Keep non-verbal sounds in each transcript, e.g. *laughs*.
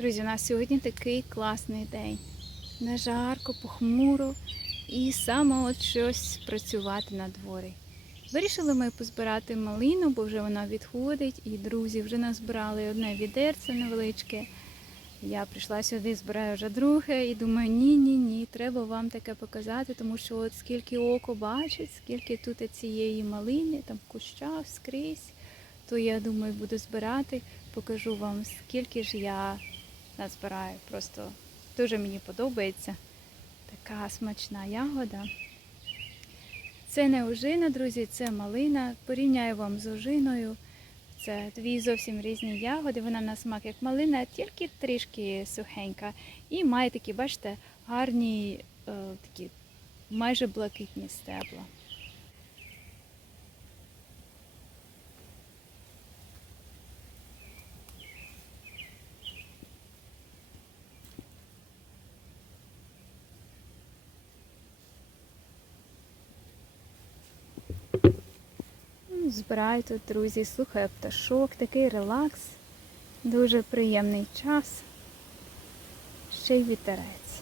Друзі, у нас сьогодні такий класний день. Не жарко, похмуро і саме от щось працювати на дворі. Вирішили ми позбирати малину, бо вже вона відходить, і друзі вже назбирали одне відерце невеличке. Я прийшла сюди, збираю вже друге і думаю, ні, ні, треба вам таке показати, тому що от скільки око бачить, скільки тут цієї малини, там в кущах скрізь, то я думаю, буду збирати, покажу вам, скільки ж я назбираю. Просто дуже мені подобається така смачна ягода. Це не ожина, друзі, це малина. Порівняю вам з ожиною. Це дві зовсім різні ягоди. Вона на смак як малина, тільки трішки сухенька. І має такі, бачите, гарні, е, такі майже блакитні стебла. Збираю тут, друзі, слухаю пташок, такий релакс, дуже приємний час. Ще й вітерець.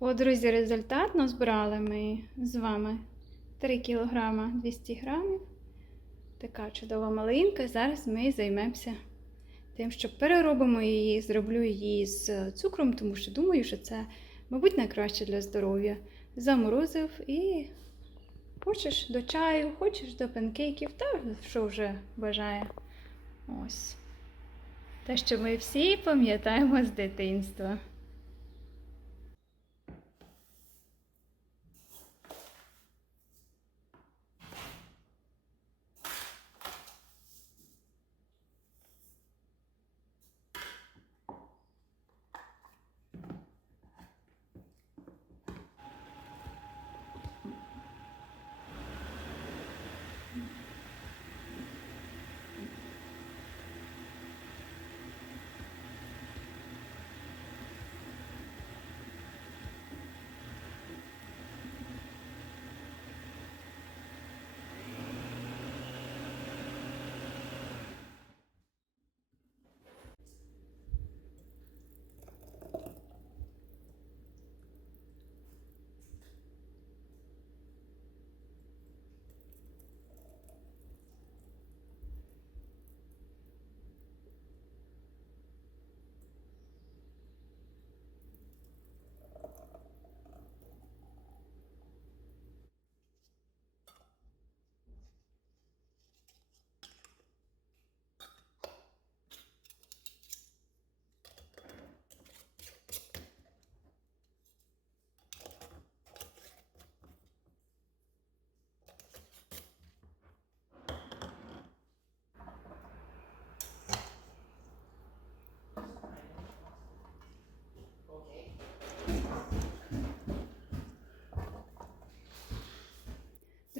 О, друзі, результат назбирали ми з вами 3 кг 200 грамів. Така чудова малинка. Зараз ми займемося тим, що переробимо її, зроблю її з цукром, тому що думаю, що це, мабуть, найкраще для здоров'я. Заморозив і хочеш до чаю, хочеш до панкейків, та що вже бажає. Ось. Те, що ми всі пам'ятаємо з дитинства.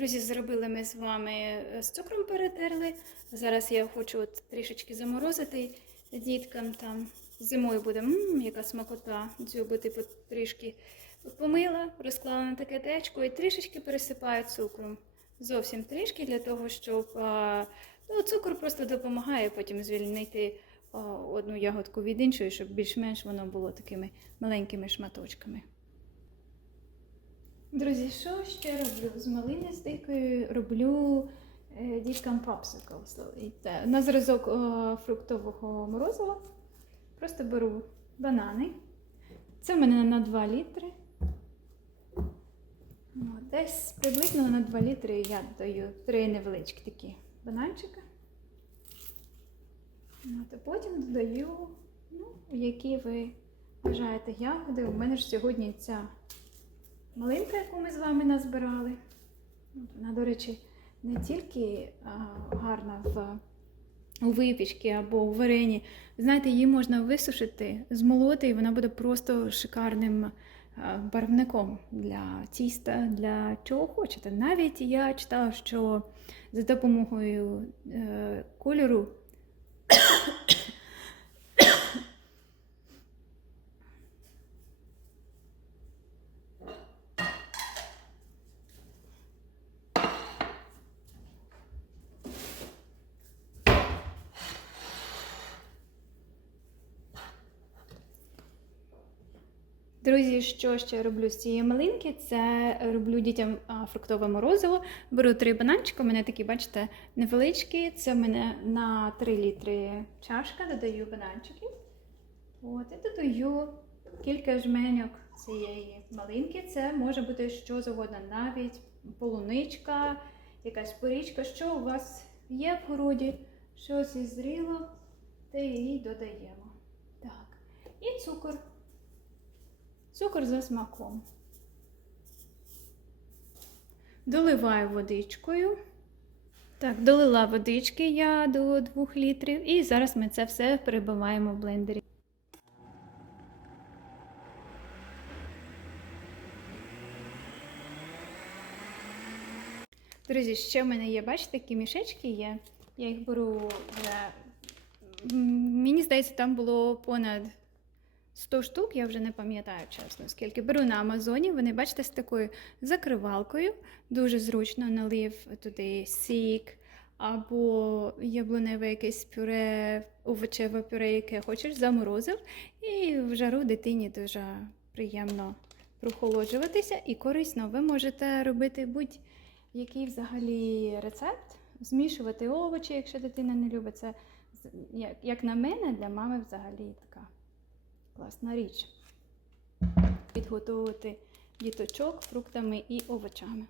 Друзі, зробили ми з вами е, з цукром перетерли. Зараз я хочу от трішечки заморозити діткам там. Зимою буде м, яка смакота. Дзюби типу трішки помила, розклала на таке течко і трішечки пересипаю цукром. Зовсім трішки для того, щоб а, ну, цукор просто допомагає потім звільнити а, одну ягодку від іншої, щоб більш-менш воно було такими маленькими шматочками. Друзі, що ще роблю? З малини з дикою роблю е, діткам те- На зразок е, фруктового морозива. Просто беру банани. Це в мене на 2 літри. Десь приблизно на 2 літри я даю три невеличкі такі бананчики. От, а потім додаю, ну, які ви бажаєте ягоди. У мене ж сьогодні ця малинка, яку ми з вами назбирали. Вона, до речі, не тільки гарна в у випічці або у варені. Знаєте, її можна висушити, змолоти, і вона буде просто шикарним барвником для тіста, для чого хочете. Навіть я читала, що за допомогою е, кольору. Друзі, що ще роблю з цієї малинки? Це роблю дітям фруктове морозиво. Беру три бананчики, у мене такі, бачите, невеличкі. Це в мене на 3 літри чашка, додаю бананчики. От, і додаю кілька жменьок цієї малинки. Це може бути що завгодно, навіть полуничка, якась порічка, що у вас є в городі, щось із зріло, те і додаємо. Так. І цукор. Цукор за смаком. Доливаю водичкою. Так, долила водички я до 2 літрів. І зараз ми це все перебиваємо в блендері. Друзі, ще в мене є, бачите, такі мішечки є. Я їх беру вже. Мені здається, там було понад 100 штук, я вже не пам'ятаю чесно, скільки. Беру на Амазоні, вони, бачите, з такою закривалкою. Дуже зручно налив туди сік або яблуневе якесь пюре, овочеве пюре, яке хочеш, заморозив. І в жару дитині дуже приємно прохолоджуватися і корисно. Ви можете робити будь-який взагалі рецепт, змішувати овочі, якщо дитина не любить це. Як, на мене, для мами взагалі така класна річ. Підготувати діточок фруктами і овочами.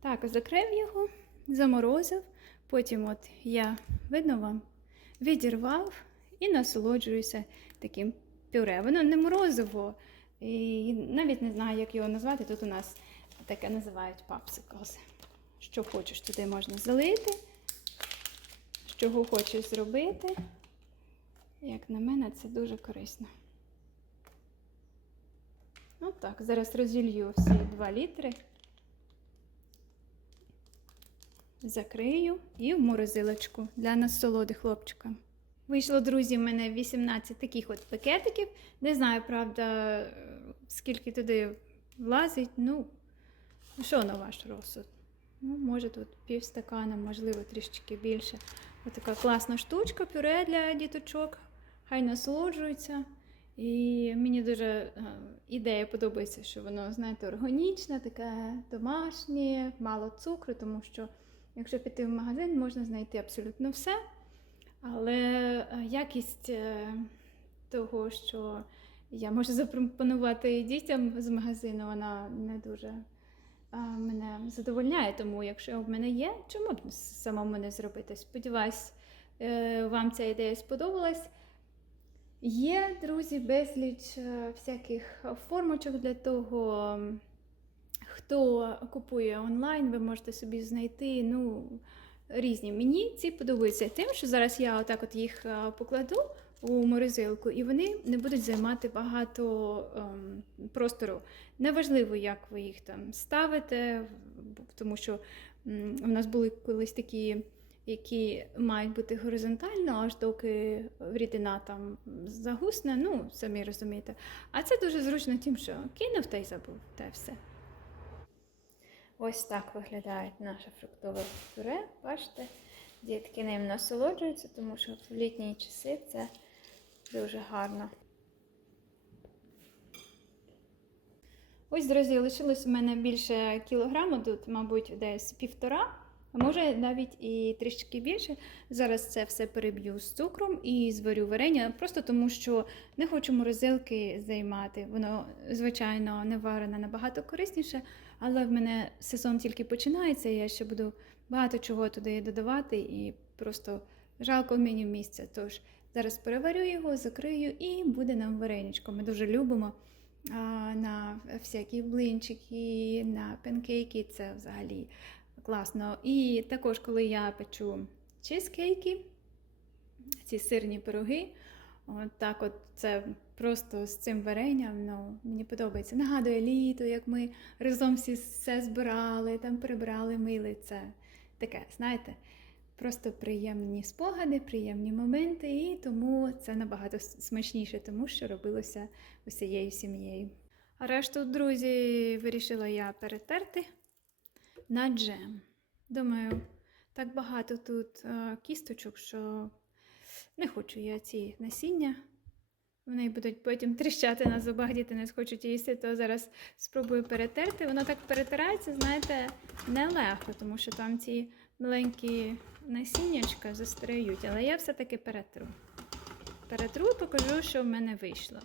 Так, закрив його, заморозив. Потім от я, видно вам, відірвав і насолоджуюся таким пюре. Воно не морозиво, і навіть не знаю, як його назвати. Тут у нас таке називають папсиклс. Що хочеш, туди можна залити, з чого хочеш зробити. Як на мене, це дуже корисно. Ну так, зараз розілью всі 2 літри. Закрию і в морозилочку для насолоди хлопчикам. Вийшло, друзі, в мене 18 таких от пакетиків. Не знаю, правда, скільки туди влазить. Ну, що на ваш розсуд? Ну, може тут пів стакана, можливо, трішечки більше. Ось така класна штучка, пюре для діточок. Хай насолоджуються. І мені дуже е, ідея подобається, що воно, знаєте, органічне, таке домашнє, мало цукру, тому що якщо піти в магазин, можна знайти абсолютно все. Але е, якість е, того, що я можу запропонувати дітям з магазину, вона не дуже мене задовольняє. Тому, якщо в мене є, чому б самому не зробити? Сподіваюсь, вам ця ідея сподобалась. Є, друзі, безліч е, всяких формочок для того. Хто купує онлайн, ви можете собі знайти ну, різні. Мені ці подобаються тим, що зараз я отак от їх е, покладу у морозилку, і вони не будуть займати багато ем, простору. Неважливо, як ви їх там ставите, тому що у нас були колись такі, які мають бути горизонтально, аж доки рідина там загусне, ну, самі розумієте. А це дуже зручно тим, що кинув та й забув, й все. Ось так виглядає наше фруктове пюре. Бачите, дітки ним насолоджуються, тому що в літні часи це дуже гарно. Ось, друзі, лишилось у мене більше кілограму, тут, мабуть, десь півтора, а може навіть і трішки більше. Зараз це все переб'ю з цукром і зварю варення, просто тому що не хочу морозилки займати. Воно, звичайно, не варене набагато корисніше, але в мене сезон тільки починається, і я ще буду багато чого туди додавати, і просто жалко мені місця. Тож зараз переварю його, закрию і буде нам вареничко. Ми дуже любимо на всякі блинчики, на панкейки. Це взагалі класно. І також, коли я печу чизкейки, ці сирні пироги. От так от це просто з цим варенням ну, мені подобається. Нагадує літо, як ми разом всі все збирали, там прибрали, мили. Це таке, знаєте, просто приємні спогади, приємні моменти, і тому це набагато смачніше, тому що робилося усією сім'єю. А решту, друзі, вирішила я перетерти на джем. Думаю, так багато тут е, кісточок, що не хочу я ці насіння. Вони будуть потім тріщати на зубах, діти не схочуть їсти, то зараз спробую перетерти. Воно так перетирається, знаєте, нелегко, тому що там ці маленькі насіннячка застряють, але я все-таки перетру. Перетру покажу, що в мене вийшло.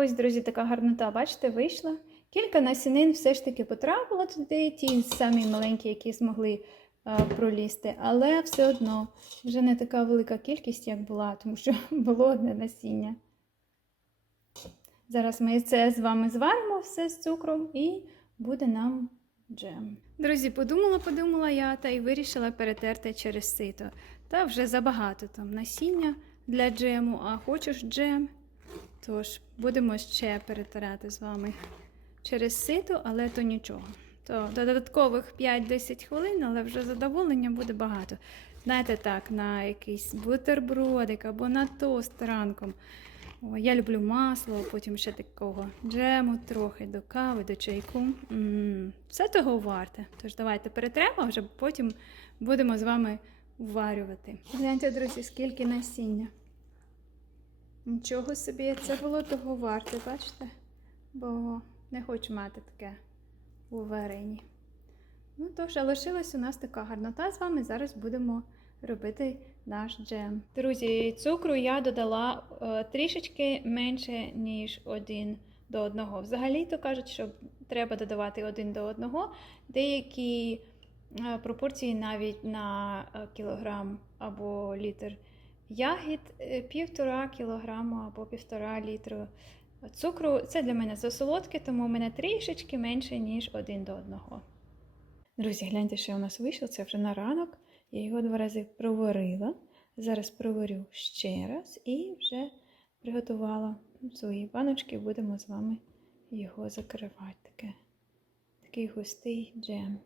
Ось, друзі, така гарнота, бачите, вийшла. Кілька насінин все ж таки потрапило туди, ті самі маленькі, які змогли е, пролізти, але все одно вже не така велика кількість, як була, тому що *laughs* було одне насіння. Зараз ми це з вами зваримо все з цукром і буде нам джем. Друзі, подумала, подумала я та й вирішила перетерти через сито. Та вже забагато там насіння для джему, а хочеш джем. Тож будемо ще перетирати з вами через сито, але то нічого. То додаткових 5-10 хвилин, але вже задоволення буде багато. Знаєте, так, на якийсь бутербродик або на тост ранком. О, я люблю масло, потім ще такого джему, трохи до кави, до чайку. м все того варте. Тож давайте перетремо, вже потім будемо з вами вварювати. Гляньте, друзі, скільки насіння. Нічого собі, це було того варте, бачите? Бо не хочу мати таке у варені. Ну тож, а лишилась у нас така гарнота з вами. Зараз будемо робити наш джем. Друзі, цукру я додала е, трішечки менше, ніж один до одного. Взагалі то кажуть, що треба додавати один до одного. Деякі е, пропорції навіть на е, кілограм або літр ягід е, півтора кілограму або півтора літру цукру. Це для мене засолодке, тому у мене трішечки менше, ніж один до одного. Друзі, гляньте, що у нас вийшло. Це вже на ранок. Я його два рази проварила. Зараз проварю ще раз і вже приготувала свої баночки. Будемо з вами його закривати. Такий густий джем.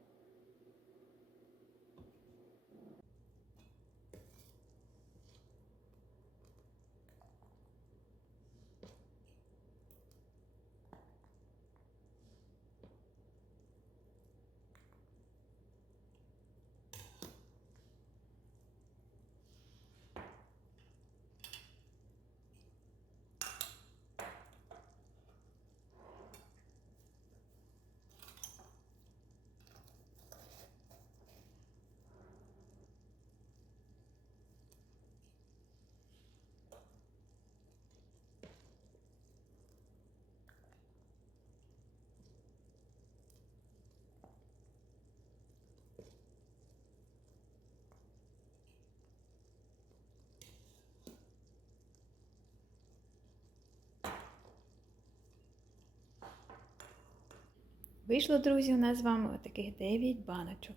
Вийшло, друзі, у нас з вами таких 9 баночок.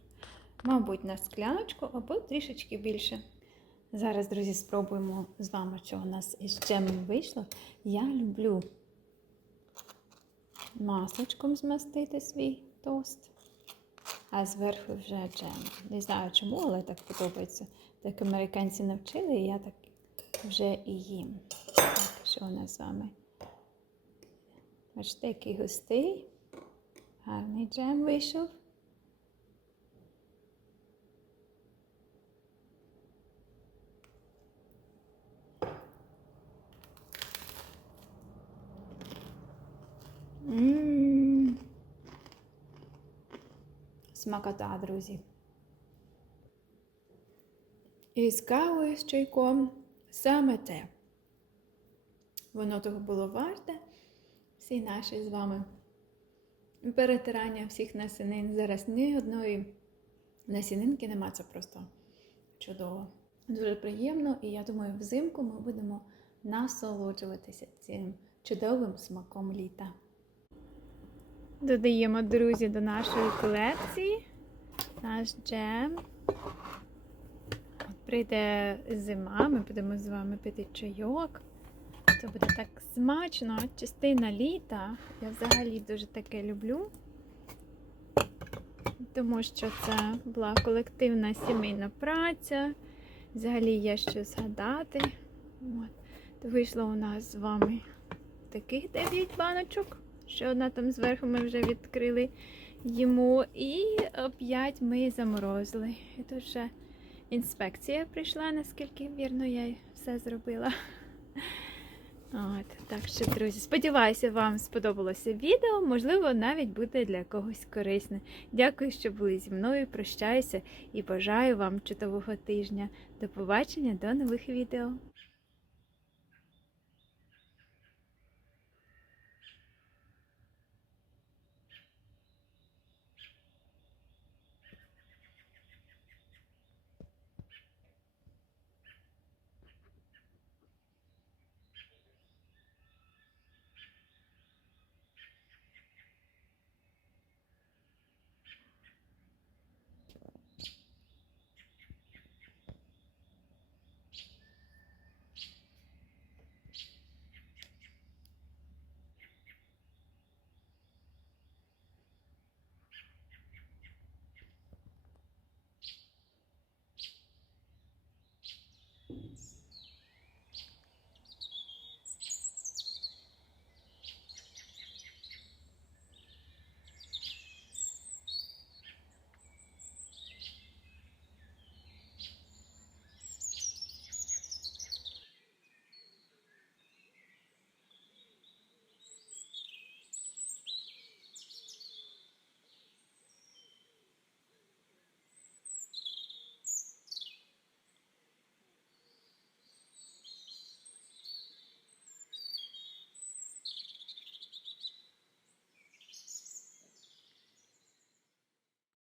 мабуть, на скляночку або трішечки більше. Зараз, друзі, спробуємо з вами, що у нас із джемом вийшло. Я люблю масличком змастити свій тост, а зверху вже джем. Не знаю чому, але так подобається. Так американці навчили, і я так вже і їм. Так, що у нас з вами? Бачите, який густий, гарний джем вийшов. М. Смакота, друзі. І з кавою з чайком саме те. Воно того було варте. Всі наші з вами перетирання всіх насінин. Зараз ні одної насінинки нема, це просто чудово. Дуже приємно, і я думаю, взимку ми будемо насолоджуватися цим чудовим смаком літа. Додаємо, друзі, до нашої колекції наш джем. От прийде зима, ми будемо з вами пити чайок. Це буде так смачно, частина літа. Я взагалі дуже таке люблю, тому що це була колективна сімейна праця. Взагалі є що згадати. От. Вийшло у нас з вами таких 9 баночок. Ще одна там зверху ми вже відкрили йому. І 5 ми заморозили. І тут вже інспекція прийшла, наскільки вірно я все зробила. От, так що, друзі, сподіваюся, вам сподобалося відео. Можливо, навіть буде для когось корисне. Дякую, що були зі мною. Прощаюся і бажаю вам чудового тижня. До побачення, до нових відео.